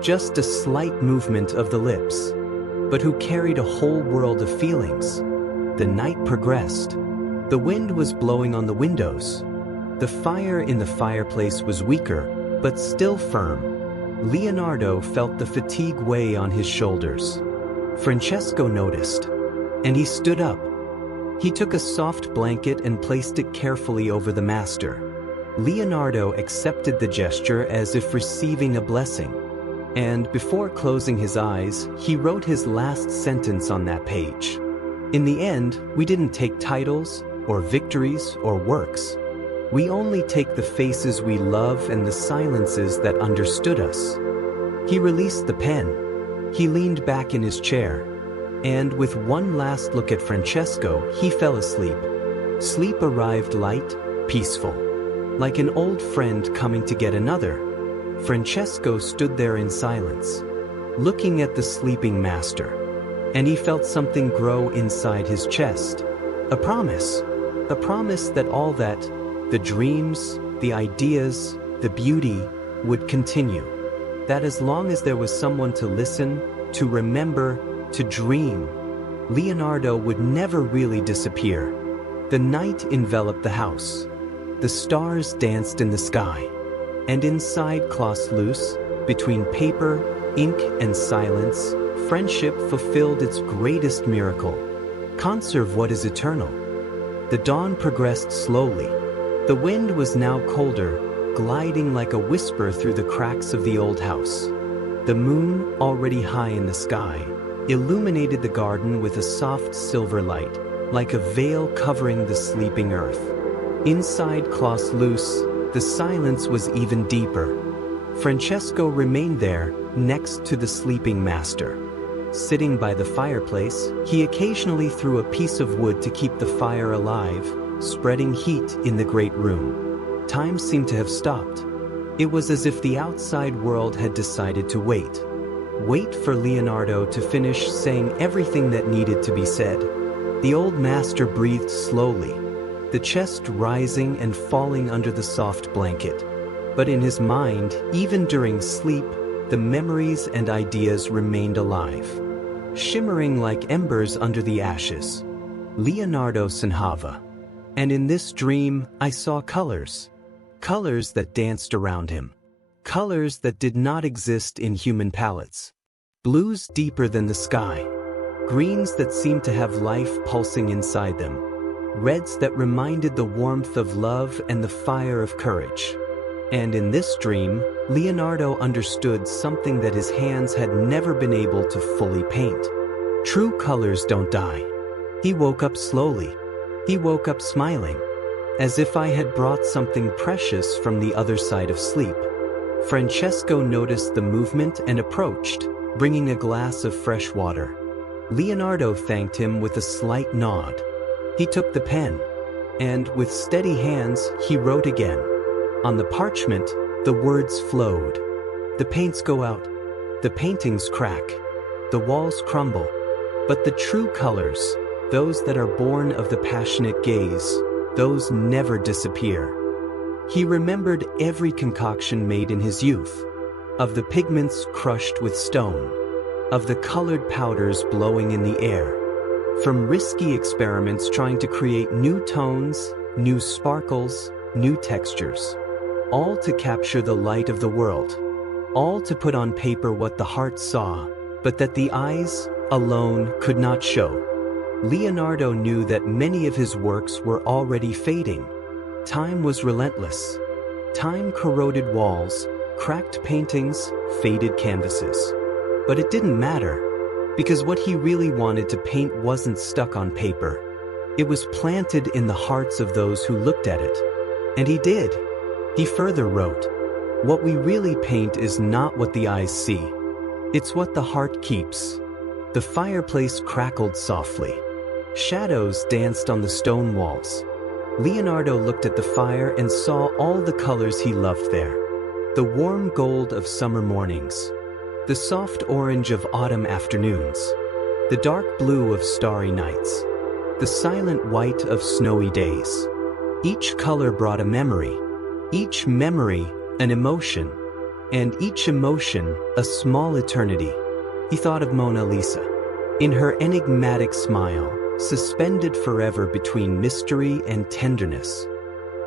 Just a slight movement of the lips, but who carried a whole world of feelings. The night progressed. The wind was blowing on the windows. The fire in the fireplace was weaker, but still firm. Leonardo felt the fatigue weigh on his shoulders. Francesco noticed, and he stood up. He took a soft blanket and placed it carefully over the master. Leonardo accepted the gesture as if receiving a blessing. And before closing his eyes, he wrote his last sentence on that page. "In the end, we didn't take titles, or victories, or works. We only take the faces we love and the silences that understood us." He released the pen. He leaned back in his chair. And with one last look at Francesco, he fell asleep. Sleep arrived light, peaceful. Like an old friend coming to get another. Francesco stood there in silence, looking at the sleeping master. And he felt something grow inside his chest. A promise that all that, the dreams, the ideas, the beauty, would continue. That as long as there was someone to listen, to remember, to dream, Leonardo would never really disappear. The night enveloped the house. The stars danced in the sky. And inside Klaus Loose, between paper, ink, and silence, friendship fulfilled its greatest miracle. Conserve what is eternal. The dawn progressed slowly. The wind was now colder, gliding like a whisper through the cracks of the old house. The moon, already high in the sky, illuminated the garden with a soft silver light, like a veil covering the sleeping earth. Inside Klaus Loose, the silence was even deeper. Francesco remained there, next to the sleeping master. Sitting by the fireplace, he occasionally threw a piece of wood to keep the fire alive, spreading heat in the great room. Time seemed to have stopped. It was as if the outside world had decided to wait. Wait for Leonardo to finish saying everything that needed to be said. The old master breathed slowly, the chest rising and falling under the soft blanket. But in his mind, even during sleep, the memories and ideas remained alive, shimmering like embers under the ashes. Leonardo Sanhava. And in this dream, I saw colors. Colors that danced around him. Colors that did not exist in human palettes. Blues deeper than the sky. greens that seemed to have life pulsing inside them, reds that reminded the warmth of love and the fire of courage. And in this dream, Leonardo understood something that his hands had never been able to fully paint. True colors don't die. He woke up slowly. He woke up smiling, as if I had brought something precious from the other side of sleep. Francesco noticed the movement and approached, bringing a glass of fresh water. Leonardo thanked him with a slight nod. He took the pen, and with steady hands, he wrote again. On the parchment, the words flowed. The paints go out. The paintings crack. The walls crumble. But the true colors, those that are born of the passionate gaze, those never disappear. He remembered every concoction made in his youth, of the pigments crushed with stone, of the colored powders blowing in the air, from risky experiments trying to create new tones, new sparkles, new textures, all to capture the light of the world, all to put on paper what the heart saw, but that the eyes alone could not show. Leonardo knew that many of his works were already fading. Time was relentless. Time corroded walls, cracked paintings, faded canvases. But it didn't matter, because what he really wanted to paint wasn't stuck on paper. It was planted in the hearts of those who looked at it. And he did. He further wrote, "What we really paint is not what the eyes see. It's what the heart keeps." The fireplace crackled softly. Shadows danced on the stone walls. Leonardo looked at the fire and saw all the colors he loved there. The warm gold of summer mornings, the soft orange of autumn afternoons, the dark blue of starry nights, the silent white of snowy days. Each color brought a memory, each memory an emotion, and each emotion a small eternity. He thought of Mona Lisa, in her enigmatic smile, suspended forever between mystery and tenderness.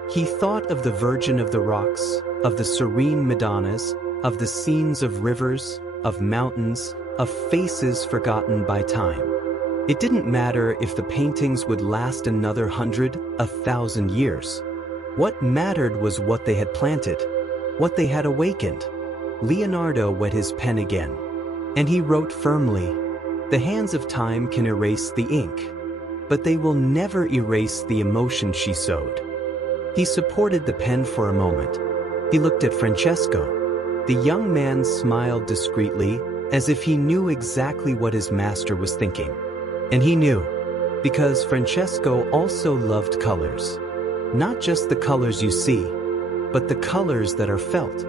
He thought of the Virgin of the Rocks, of the serene Madonnas, of the scenes of rivers, of mountains, of faces forgotten by time. It didn't matter if the paintings would last another 100, 1,000 years. What mattered was what they had planted, what they had awakened. Leonardo wet his pen again, and he wrote firmly, "The hands of time can erase the ink, but they will never erase the emotion she sowed." He supported the pen for a moment. He looked at Francesco. The young man smiled discreetly, as if he knew exactly what his master was thinking. And he knew, because Francesco also loved colors. Not just the colors you see, but the colors that are felt.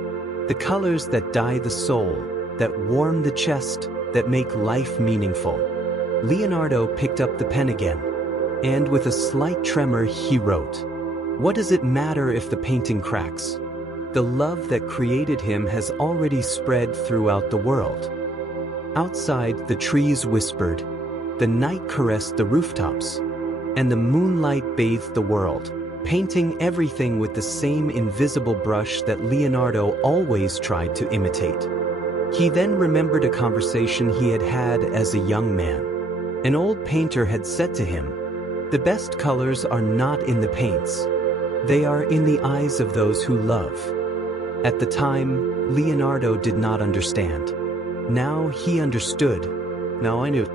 The colors that dye the soul, that warm the chest, that make life meaningful. Leonardo picked up the pen again, and with a slight tremor he wrote, "What does it matter if the painting cracks? The love that created him has already spread throughout the world." Outside, the trees whispered, the night caressed the rooftops, and the moonlight bathed the world, painting everything with the same invisible brush that Leonardo always tried to imitate. He then remembered a conversation he had had as a young man. An old painter had said to him, "The best colors are not in the paints. They are in the eyes of those who love." At the time, Leonardo did not understand. Now he understood. Now I knew.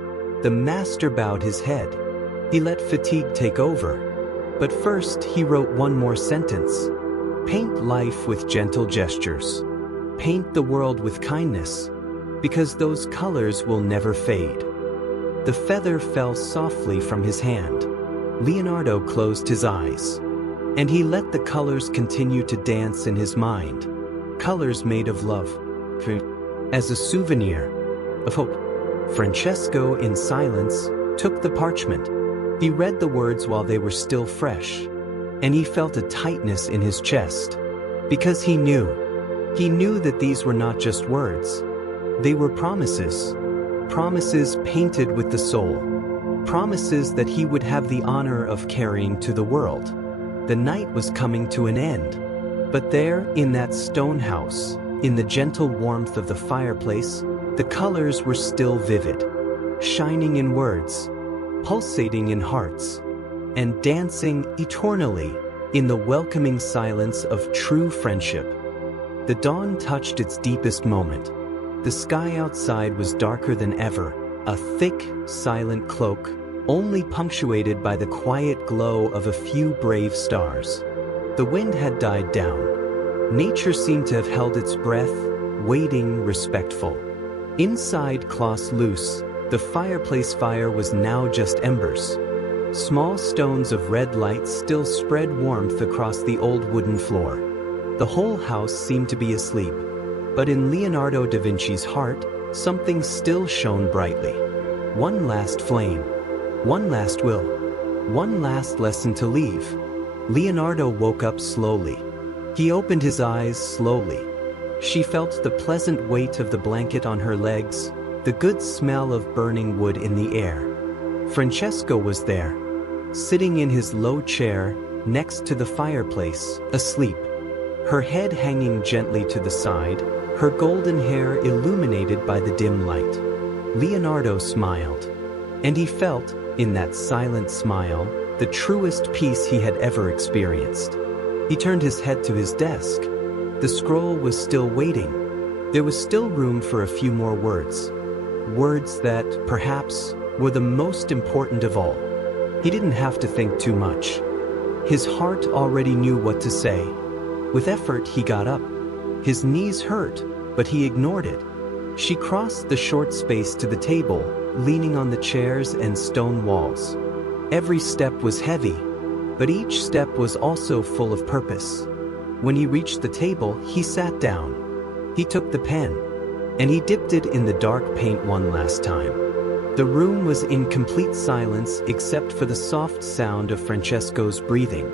The master bowed his head. He let fatigue take over. But first he wrote one more sentence. "Paint life with gentle gestures. Paint the world with kindness, because those colors will never fade." The feather fell softly from his hand. Leonardo closed his eyes, and he let the colors continue to dance in his mind. Colors made of love, as a souvenir of hope. Francesco, in silence, took the parchment. He read the words while they were still fresh, and he felt a tightness in his chest, because he knew that these were not just words. They were promises, promises painted with the soul, promises that he would have the honor of carrying to the world. The night was coming to an end, but there, in that stone house, in the gentle warmth of the fireplace, the colors were still vivid. shining in words, pulsating in hearts, and dancing eternally in the welcoming silence of true friendship. The dawn touched its deepest moment. The sky outside was darker than ever, a thick, silent cloak, only punctuated by the quiet glow of a few brave stars. The wind had died down. Nature seemed to have held its breath, waiting, respectful. Inside Klaus Loose, the fireplace fire was now just embers. Small stones of red light still spread warmth across the old wooden floor. The whole house seemed to be asleep, but in Leonardo da Vinci's heart, something still shone brightly. One last flame, one last will, one last lesson to leave. Leonardo woke up slowly. He opened his eyes slowly. She felt the pleasant weight of the blanket on her legs, the good smell of burning wood in the air. Francesco was there, sitting in his low chair next to the fireplace, asleep. Her head hanging gently to the side, her golden hair illuminated by the dim light. Leonardo smiled, and he felt, in that silent smile, the truest peace he had ever experienced. He turned his head to his desk. The scroll was still waiting. There was still room for a few more words. Words that, perhaps, were the most important of all. He didn't have to think too much. His heart already knew what to say. With effort, he got up. His knees hurt, but he ignored it. She crossed the short space to the table, leaning on the chairs and stone walls. Every step was heavy, but each step was also full of purpose. When he reached the table, he sat down. He took the pen, and he dipped it in the dark paint one last time. The room was in complete silence except for the soft sound of Francesco's breathing.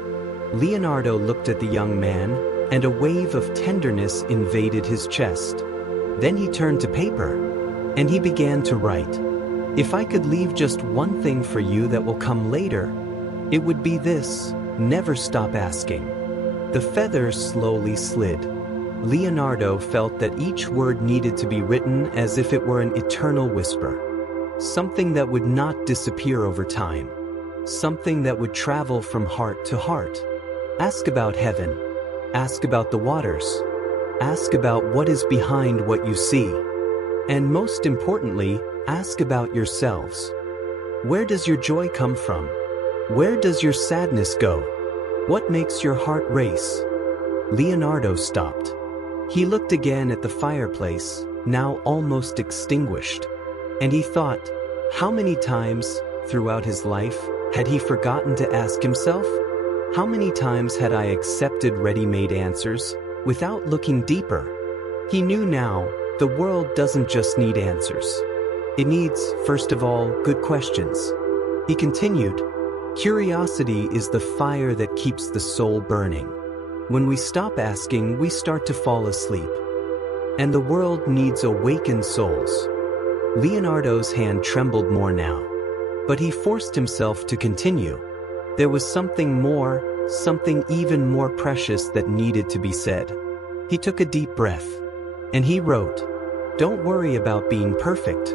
Leonardo looked at the young man, and a wave of tenderness invaded his chest. Then he turned to paper, and he began to write. If I could leave just one thing for you that will come later, it would be this: never stop asking. The feathers slowly slid. Leonardo felt that each word needed to be written as if it were an eternal whisper. Something that would not disappear over time. Something that would travel from heart to heart. Ask about heaven. Ask about the waters. Ask about what is behind what you see. And most importantly, ask about yourselves. Where does your joy come from? Where does your sadness go? What makes your heart race? Leonardo stopped. He looked again at the fireplace, now almost extinguished. And he thought, how many times, throughout his life, had he forgotten to ask himself? How many times had I accepted ready-made answers, without looking deeper? He knew now, the world doesn't just need answers. It needs, first of all, good questions. He continued, curiosity is the fire that keeps the soul burning. When we stop asking, we start to fall asleep. And the world needs awakened souls. Leonardo's hand trembled more now. But he forced himself to continue. There was something more, something even more precious that needed to be said. He took a deep breath. And he wrote, don't worry about being perfect.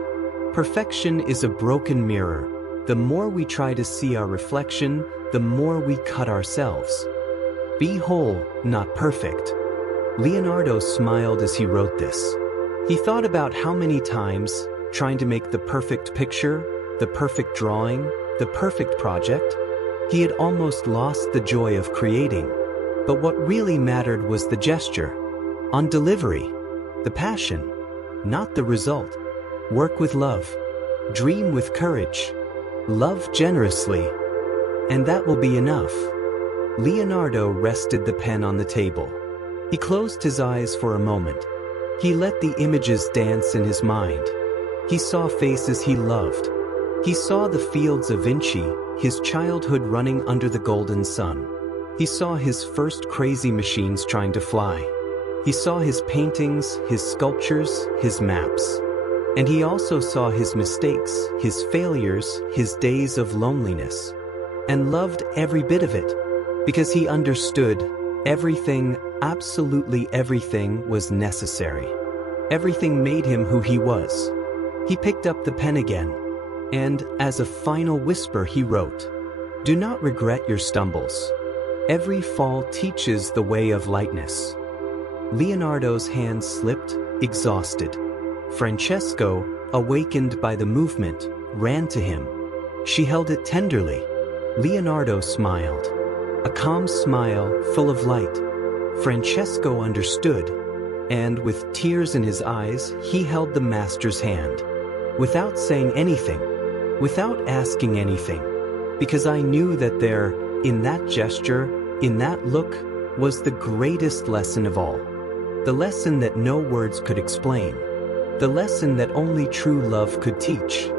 Perfection is a broken mirror. The more we try to see our reflection, the more we cut ourselves. Be whole, not perfect. Leonardo smiled as he wrote this. He thought about how many times, trying to make the perfect picture, the perfect drawing, the perfect project, he had almost lost the joy of creating. But what really mattered was the gesture. On delivery. The passion. Not the result. Work with love. Dream with courage. Love generously. And that will be enough. Leonardo rested the pen on the table. He closed his eyes for a moment. He let the images dance in his mind. He saw faces he loved. He saw the fields of Vinci, his childhood running under the golden sun. He saw his first crazy machines trying to fly. He saw his paintings, his sculptures, his maps. And he also saw his mistakes, his failures, his days of loneliness. And loved every bit of it. Because he understood everything, absolutely everything, was necessary. Everything made him who he was. He picked up the pen again. And as a final whisper he wrote, "Do not regret your stumbles. Every fall teaches the way of lightness." Leonardo's hand slipped, exhausted. Francesco, awakened by the movement, ran to him. She held it tenderly. Leonardo smiled. A calm smile, full of light. Francesco understood, and with tears in his eyes, he held the master's hand. Without saying anything, without asking anything, because I knew that there, in that gesture, in that look, was the greatest lesson of all. The lesson that no words could explain. The lesson that only true love could teach.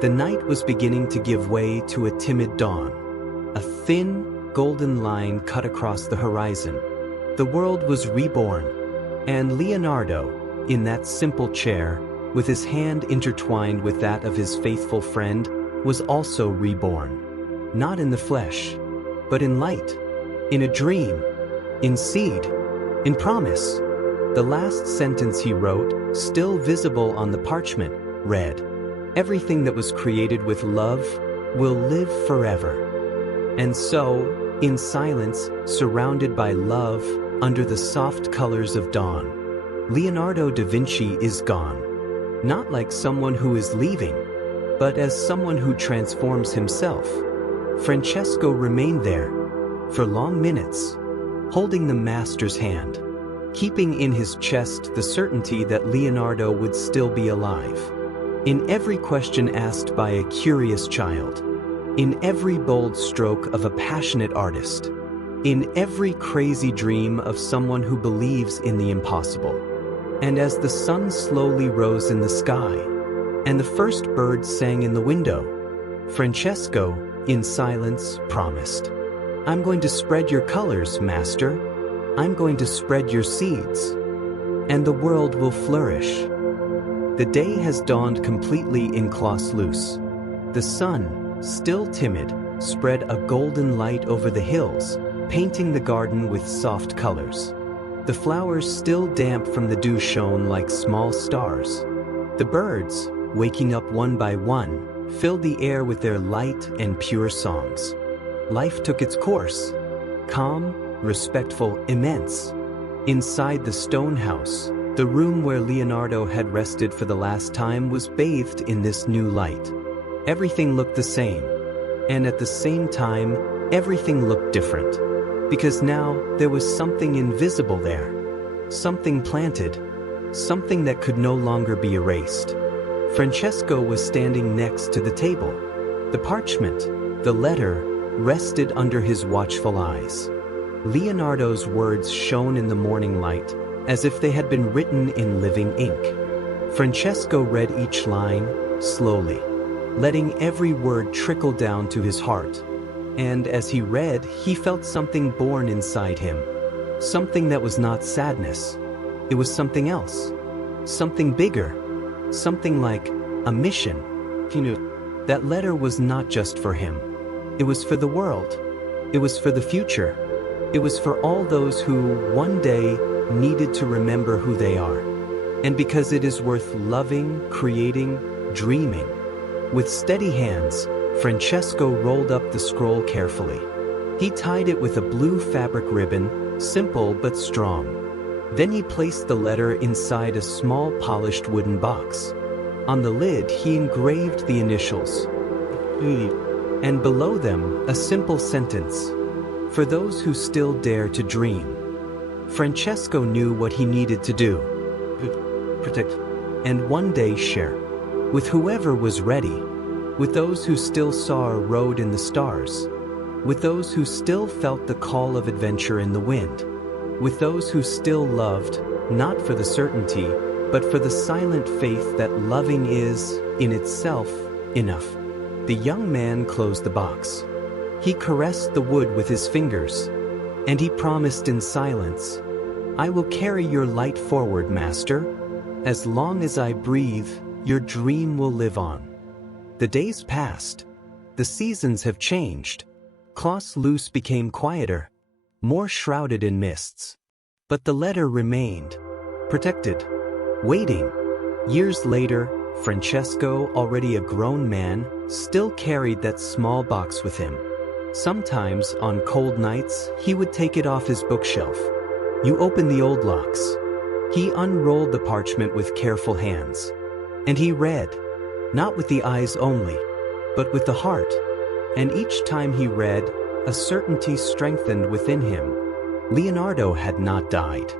The night was beginning to give way to a timid dawn. A thin, golden line cut across the horizon. The world was reborn. And Leonardo, in that simple chair, with his hand intertwined with that of his faithful friend, was also reborn. Not in the flesh, but in light, in a dream, in seed, in promise. The last sentence he wrote, still visible on the parchment, read, "Everything that was created with love will live forever." And so, in silence, surrounded by love, under the soft colors of dawn, Leonardo da Vinci is gone. Not like someone who is leaving, but as someone who transforms himself. Francesco remained there, for long minutes, holding the master's hand, keeping in his chest the certainty that Leonardo would still be alive. In every question asked by a curious child, in every bold stroke of a passionate artist, in every crazy dream of someone who believes in the impossible. And as the sun slowly rose in the sky, and the first birds sang in the window, Francesco, in silence, promised, "I'm going to spread your colors, Master. I'm going to spread your seeds, and the world will flourish." The day has dawned completely in Clauselus. The sun, still timid, spread a golden light over the hills, painting the garden with soft colors. The flowers, still damp from the dew, shone like small stars. The birds, waking up one by one, filled the air with their light and pure songs. Life took its course, calm, respectful, immense. Inside the stone house, the room where Leonardo had rested for the last time was bathed in this new light. Everything looked the same, and at the same time, everything looked different. Because now, there was something invisible there. Something planted. Something that could no longer be erased. Francesco was standing next to the table. The parchment, the letter, rested under his watchful eyes. Leonardo's words shone in the morning light, as if they had been written in living ink. Francesco read each line, slowly, letting every word trickle down to his heart. And as he read, he felt something born inside him. Something that was not sadness. It was something else. Something bigger. Something like a mission. He knew that letter was not just for him. It was for the world. It was for the future. It was for all those who, one day, needed to remember who they are. And because it is worth loving, creating, dreaming. With steady hands, Francesco rolled up the scroll carefully. He tied it with a blue fabric ribbon, simple but strong. Then he placed the letter inside a small polished wooden box. On the lid he engraved the initials, and below them a simple sentence, "For those who still dare to dream." Francesco knew what he needed to do. Protect, and one day share. With whoever was ready. With those who still saw a road in the stars. With those who still felt the call of adventure in the wind. With those who still loved, not for the certainty, but for the silent faith that loving is, in itself, enough. The young man closed the box. He caressed the wood with his fingers, and he promised in silence, "I will carry your light forward, Master. As long as I breathe, your dream will live on." The days passed. The seasons have changed. Clauselus became quieter, more shrouded in mists. But the letter remained, protected, waiting. Years later, Francesco, already a grown man, still carried that small box with him. Sometimes, on cold nights, he would take it off his bookshelf. You open the old locks. He unrolled the parchment with careful hands. And he read, not with the eyes only, but with the heart. And each time he read, a certainty strengthened within him. Leonardo had not died.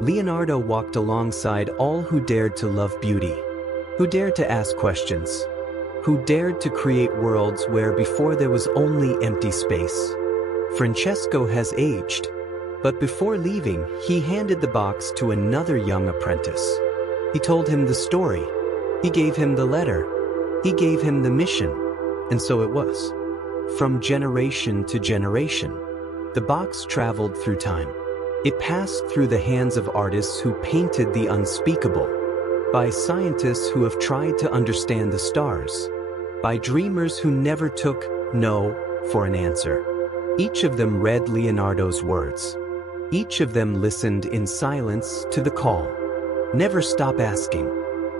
Leonardo walked alongside all who dared to love beauty, who dared to ask questions, who dared to create worlds where before there was only empty space. Francesco has aged, but before leaving, he handed the box to another young apprentice. He told him the story. He gave him the letter. He gave him the mission. And so it was. From generation to generation, the box traveled through time. It passed through the hands of artists who painted the unspeakable, by scientists who have tried to understand the stars, by dreamers who never took no for an answer. Each of them read Leonardo's words. Each of them listened in silence to the call. Never stop asking.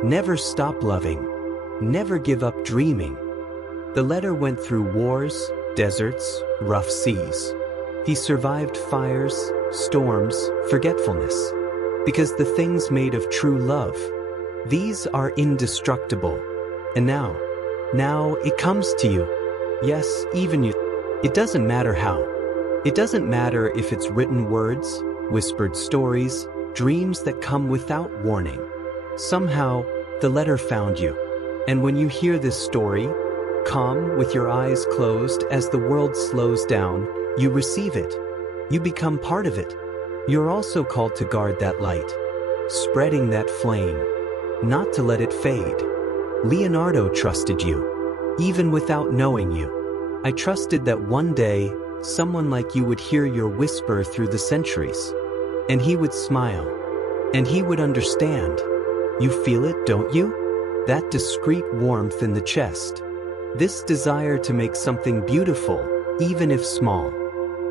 Never stop loving. Never give up dreaming. The letter went through wars, deserts, rough seas. He survived fires, storms, forgetfulness. Because the things made of true love, these are indestructible. And now it comes to you. Yes, even you. It doesn't matter how. It doesn't matter if it's written words, whispered stories, dreams that come without warning. Somehow, the letter found you. And when you hear this story, calm, with your eyes closed as the world slows down, you receive it. You become part of it. You're also called to guard that light, spreading that flame, not to let it fade. Leonardo trusted you, even without knowing you. I trusted that one day, someone like you would hear your whisper through the centuries, and he would smile, and he would understand. You feel it, don't you? That discreet warmth in the chest. This desire to make something beautiful, even if small.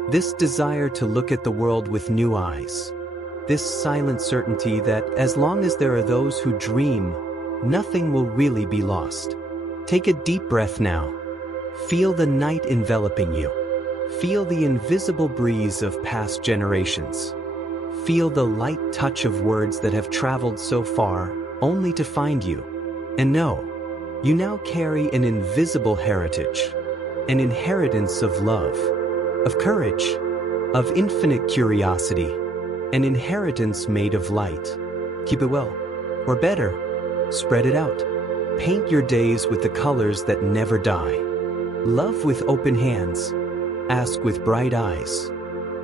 This desire to look at the world with new eyes. This silent certainty that as long as there are those who dream, nothing will really be lost. Take a deep breath now. Feel the night enveloping you. Feel the invisible breeze of past generations. Feel the light touch of words that have traveled so far, only to find you. And know, you now carry an invisible heritage, an inheritance of love, of courage, of infinite curiosity, an inheritance made of light. Keep it well, or better, spread it out. Paint your days with the colors that never die. Love with open hands. Ask with bright eyes.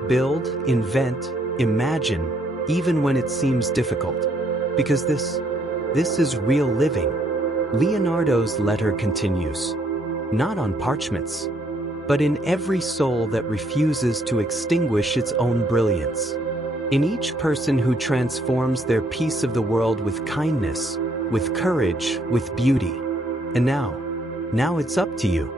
Build, invent, imagine, even when it seems difficult. Because this is real living. Leonardo's letter continues, not on parchments, but in every soul that refuses to extinguish its own brilliance. In each person who transforms their piece of the world with kindness, with courage, with beauty. And now it's up to you.